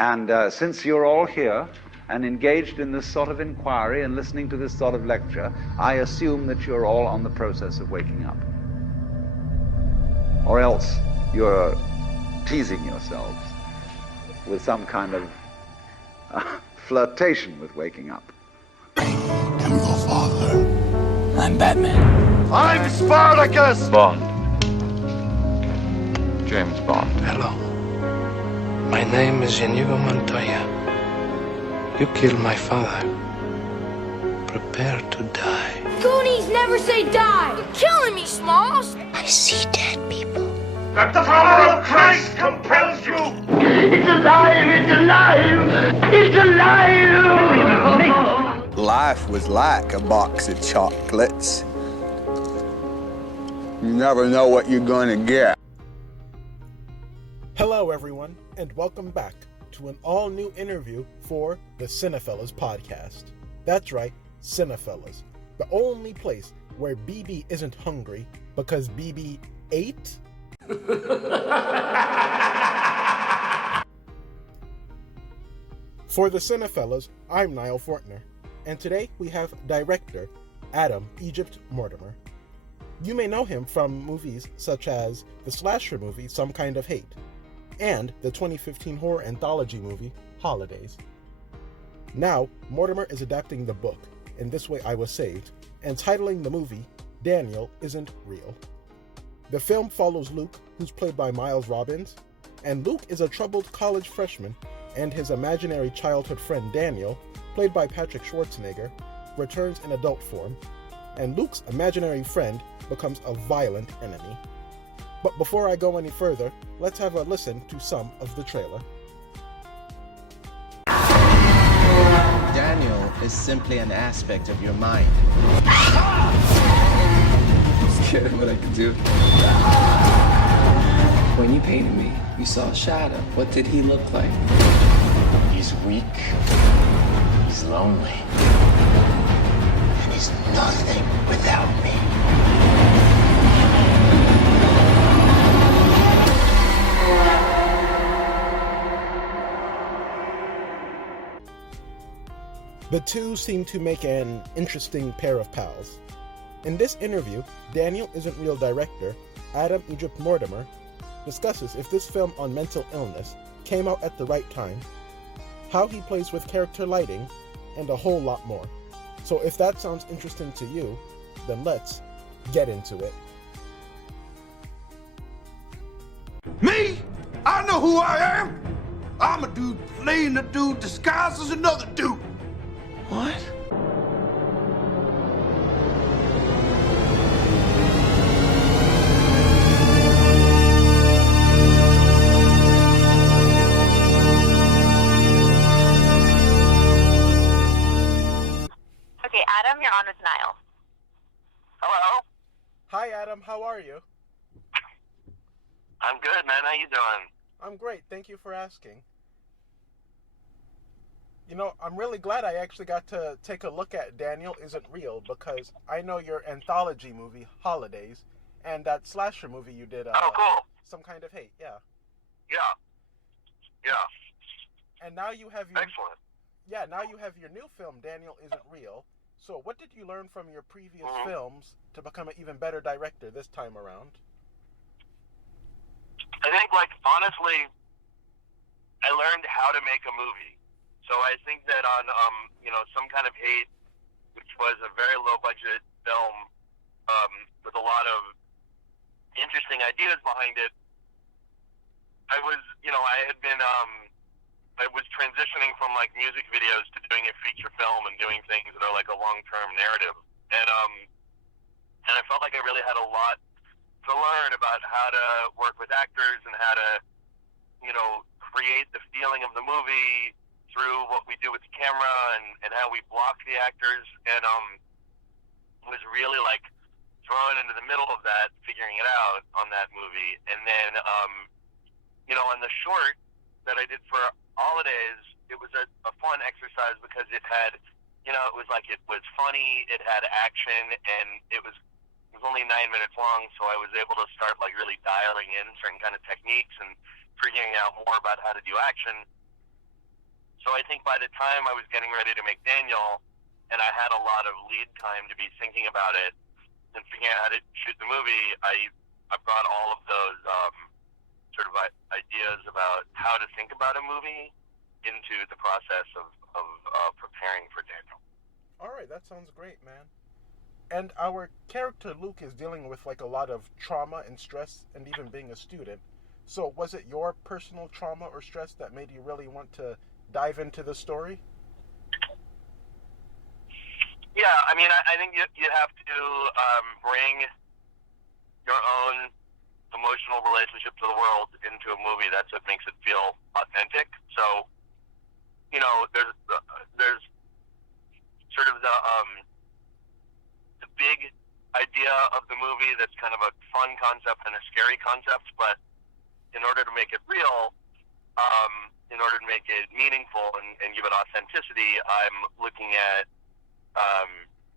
And since you're all here and engaged in this sort of inquiry and listening to this sort of lecture, I assume that you're all on the process of waking up. Or else you're teasing yourselves with some kind of flirtation with waking up. I am your father. I'm Batman. I'm Spartacus! Bond. James Bond. Hello. My name is Inigo Montoya. You killed my father. Prepare to die. Goonies never say die! You're killing me, Smalls! I see dead people. That the power of Christ compels you! It's alive! It's alive! It's alive! Life was like a box of chocolates. You never know what you're gonna get. Hello everyone, and welcome back to an all-new interview for the Cinephellas Podcast. That's right, Cinephellas, the only place where BB isn't hungry because BB ate? For the Cinephellas, I'm Nile Fortner, and today we have director Adam Egypt Mortimer. You may know him from movies such as the slasher movie Some Kind of Hate, and the 2015 horror anthology movie Holidays. Now, Mortimer is adapting the book, In This Way I Was Saved, and titling the movie Daniel Isn't Real. The film follows Luke, who's played by Miles Robbins, and Luke is a troubled college freshman, and his imaginary childhood friend Daniel, played by Patrick Schwarzenegger, returns in adult form, and Luke's imaginary friend becomes a violent enemy. But before I go any further, let's have a listen to some of the trailer. Daniel is simply an aspect of your mind. I'm scared of what I can do. When you painted me, you saw a shadow. What did he look like? He's weak. He's lonely. And he's nothing without me. The two seem to make an interesting pair of pals. In this interview, Daniel Isn't Real director Adam Egypt Mortimer discusses if this film on mental illness came out at the right time, how he plays with character lighting, and a whole lot more. So if that sounds interesting to you, then let's get into it. Me? I know who I am! I'm a dude playing a dude disguised as another dude! What? Okay, Adam, you're on with Nile. Hello? Hi, Adam. How are you? I'm good, man. How you doing? I'm great. Thank you for asking. You know, I'm really glad I actually got to take a look at Daniel Isn't Real because I know your anthology movie, Holidays, and that slasher movie you did, oh, cool. Some Kind of Hate, yeah. Yeah. And now you have your... Excellent. Yeah, now you have your new film, Daniel Isn't Real. So what did you learn from your previous films to become an even better director this time around? I think, honestly, I learned how to make a movie. So I think that on, Some Kind of Hate, which was a very low-budget film with a lot of interesting ideas behind it, I was transitioning from, music videos to doing a feature film and doing things that are, a long-term narrative. And I felt like I really had a lot to learn about how to work with actors and how to, create the feeling of the movie through what we do with the camera and how we block the actors, and was really thrown into the middle of that, figuring it out on that movie. And then on the short that I did for Holidays, it was a fun exercise because it had it was funny, it had action, and it was only 9 minutes long, so I was able to start really dialing in certain kind of techniques and figuring out more about how to do action. So I think by the time I was getting ready to make Daniel, and I had a lot of lead time to be thinking about it and figuring out how to shoot the movie, I brought all of those sort of ideas about how to think about a movie into the process of preparing for Daniel. All right, that sounds great, man. And our character Luke is dealing with like a lot of trauma and stress, and even being a student. So was it your personal trauma or stress that made you really want to dive into the story? Yeah, I mean, I think you have to bring your own emotional relationship to the world into a movie. That's what makes it feel authentic. So, you know, there's sort of the big idea of the movie that's kind of a fun concept and a scary concept, but in order to make it real, in order to make it meaningful and give it authenticity, I'm looking at,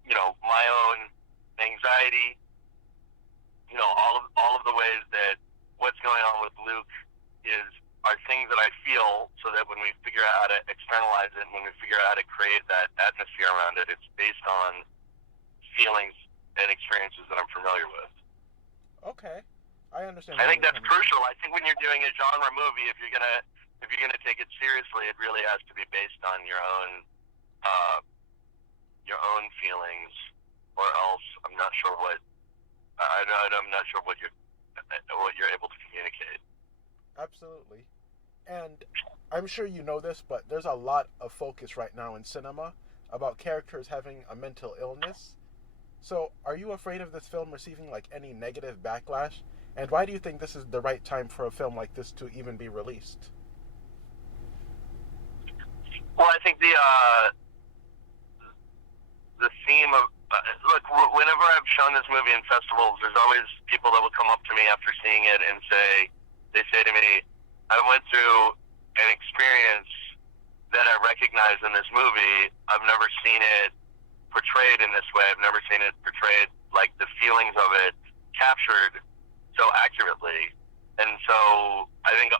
you know, my own anxiety, you know, all of the ways that what's going on with Luke are things that I feel, so that when we figure out how to externalize it, when we figure out how to create that atmosphere around it, it's based on feelings and experiences that I'm familiar with. Okay, I understand. I think that's crucial. I think when you're doing a genre movie, if you're gonna take it seriously, it really has to be based on your own feelings, or else I'm not sure what you're able to communicate. Absolutely. And I'm sure you know this, but there's a lot of focus right now in cinema about characters having a mental illness. So are you afraid of this film receiving like any negative backlash? And why do you think this is the right time for a film like this to even be released? Well, I think the theme of look, whenever I've shown this movie in festivals, there's always people that will come up to me after seeing it and they say to me, I went through an experience that I recognize in this movie. I've never seen it portrayed in this way. I've never seen it portrayed, like the feelings of it captured so accurately. And so I think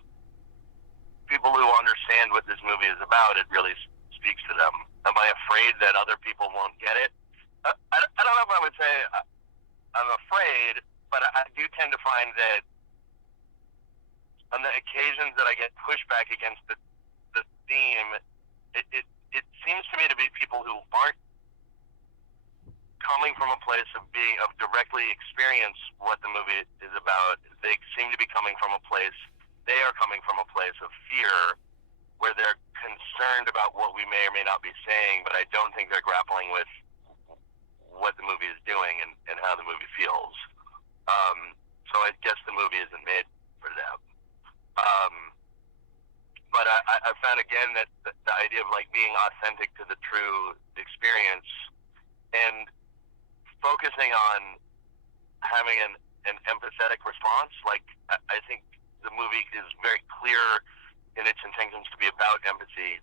people who understand what this movie is about, it really speaks to them. Am I afraid that other people won't get it? I don't know if I would say I'm afraid, but I do tend to find that on the occasions that I get pushback against the theme, it seems to me to be people who aren't coming from a place of directly experience what the movie is about. They seem to be coming from a place of fear, where they're concerned about what we may or may not be saying, but I don't think they're grappling with what the movie is doing and how the movie feels. So I guess the movie isn't made for them. But I found again that the idea of like being authentic to the true experience and focusing on having an empathetic response. Like, I think the movie is very clear in its intentions to be about empathy,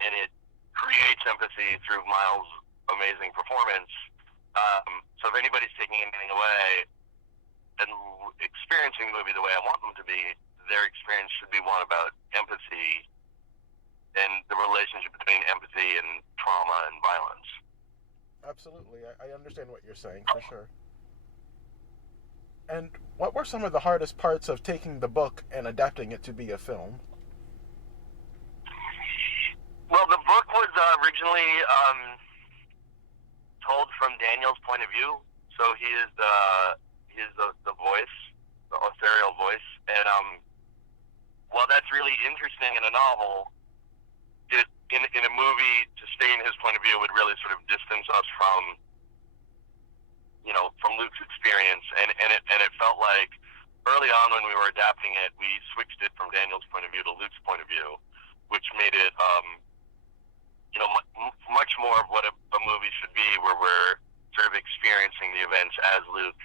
and it creates empathy through Miles' amazing performance. So if anybody's taking anything away and experiencing the movie the way I want them to be, their experience should be one about empathy and the relationship between empathy and trauma and violence. Absolutely. I understand what you're saying, for sure. And what were some of the hardest parts of taking the book and adapting it to be a film? Well, the book was originally told from Daniel's point of view, so he is the voice, the authorial voice, and while that's really interesting in a novel, in a movie, to stay in his point of view would really sort of distance us from Luke's experience, and it felt like early on when we were adapting it, we switched it from Daniel's point of view to Luke's point of view, which made it much more of what a movie should be, where we're sort of experiencing the events as Luke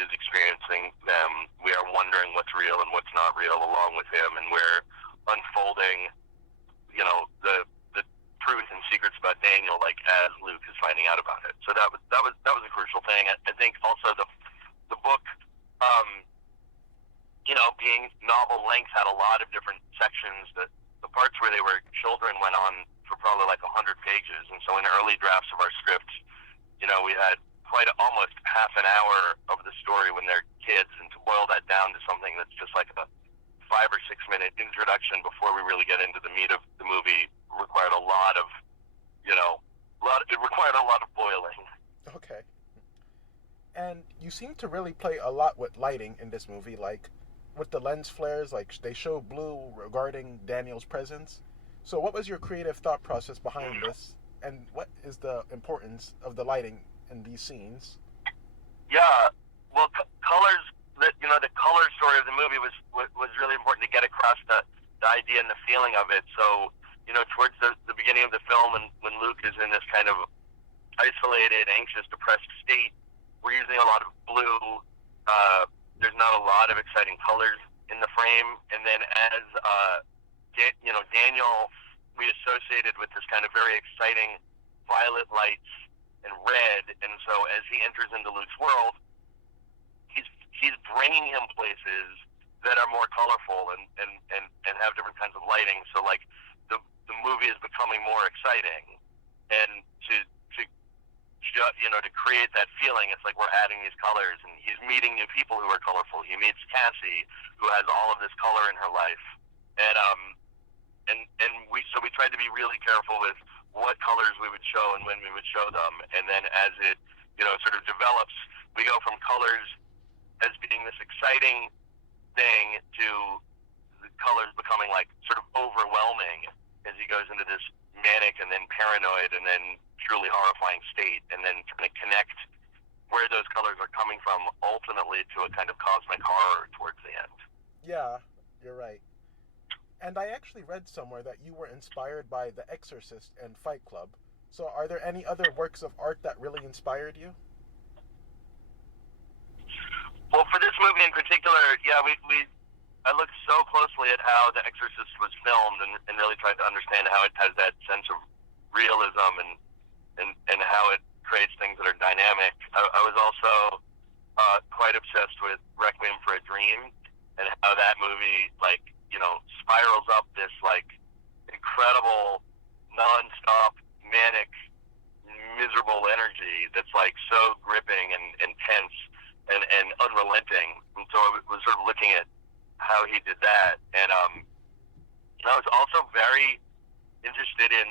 is experiencing them. We are wondering what's real and what's not real along with him, and we're unfolding, the truth and secrets about Daniel, like as Luke is finding out about it. So that was a crucial thing. I think also the book, being novel length, had a lot of different sections that the parts where they were children went on for probably like 100 pages, and so in early drafts of our script, we had almost half an hour of the story when they're kids, and to boil that down to something that's just like a 5 or 6 minute introduction before we really get into the meat of the movie required a lot of, it required a lot of boiling. Okay. And you seem to really play a lot with lighting in this movie, like with the lens flares, like they show blue regarding Daniel's presence. So what was your creative thought process behind this, and what is the importance of the lighting in these scenes? Yeah, well, colors, the color story of the movie was really important to get across the idea and the feeling of it. So, towards the beginning of the film, when Luke is in this kind of isolated, anxious, depressed state, we're using a lot of blue. There's not a lot of exciting colors in the frame. And then as, Daniel, we associated with this kind of very exciting violet lights and red. And so as he enters into Luke's world, he's bringing him places that are more colorful and have different kinds of lighting. So like the movie is becoming more exciting, and to create that feeling, it's like we're adding these colors, and he's meeting new people who are colorful. He meets Cassie, who has all of this color in her life, and we tried to be really careful with what colors we would show and when we would show them. And then as it sort of develops, we go from colors as being this exciting thing to the colors becoming like sort of overwhelming as he goes into this manic and then paranoid and then truly horrifying state, and then trying to connect where those colors are coming from ultimately to a kind of cosmic horror towards the end. Yeah, you're right. And I actually read somewhere that you were inspired by the Exorcist and Fight Club. So are there any other works of art that really inspired you? Well, for this movie in particular, yeah, I looked so closely at how The Exorcist was filmed and really tried to understand how it has that sense of realism and how it creates things that are dynamic. I was also quite obsessed with Requiem for a Dream and how that movie, spirals up this, incredible, non-stop, manic, miserable energy that's, so gripping and intense and unrelenting. And so I was sort of looking at how he did that. And I was also very interested in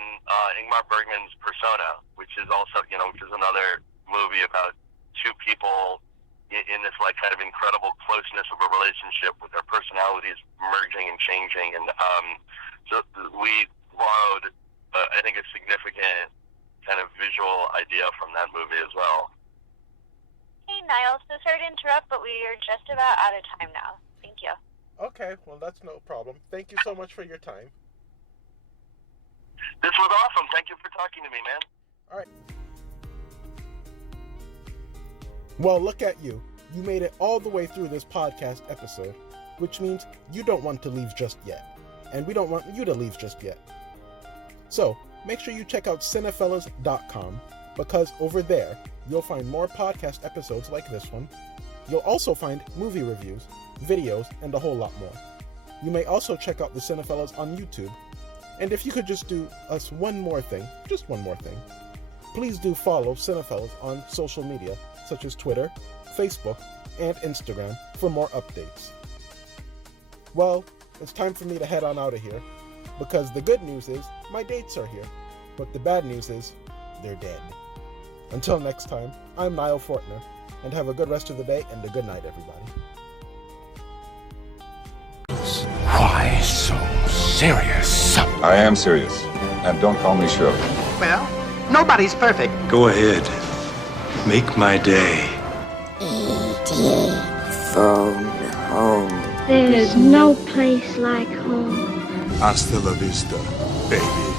Ingmar Bergman's Persona, which is also, which is another movie about two people in this kind of incredible closeness of a relationship with their personalities merging and changing. And so we borrowed, I think, a significant kind of visual idea from that movie as well. Hey, Niall, so sorry to interrupt, but we are just about out of time now. Thank you. Okay, well, that's no problem. Thank you so much for your time. This was awesome. Thank you for talking to me, man. All right. Well, look at you. You made it all the way through this podcast episode, which means you don't want to leave just yet. And we don't want you to leave just yet. So, make sure you check out Cinephellas.com, because over there, you'll find more podcast episodes like this one. You'll also find movie reviews, videos, and a whole lot more. You may also check out the Cinephellas on YouTube. And if you could just do us just one more thing, please do follow Cinephellas on social media, such as Twitter, Facebook, and Instagram for more updates. Well, it's time for me to head on out of here, because the good news is my dates are here, but the bad news is they're dead. Until next time, I'm Nile Fortner, and have a good rest of the day and a good night, everybody. Why so serious? I am serious, and don't call me Shirley. Well, nobody's perfect. Go ahead. Make my day. E.T. phone home. There's no place like home. Hasta la vista, baby.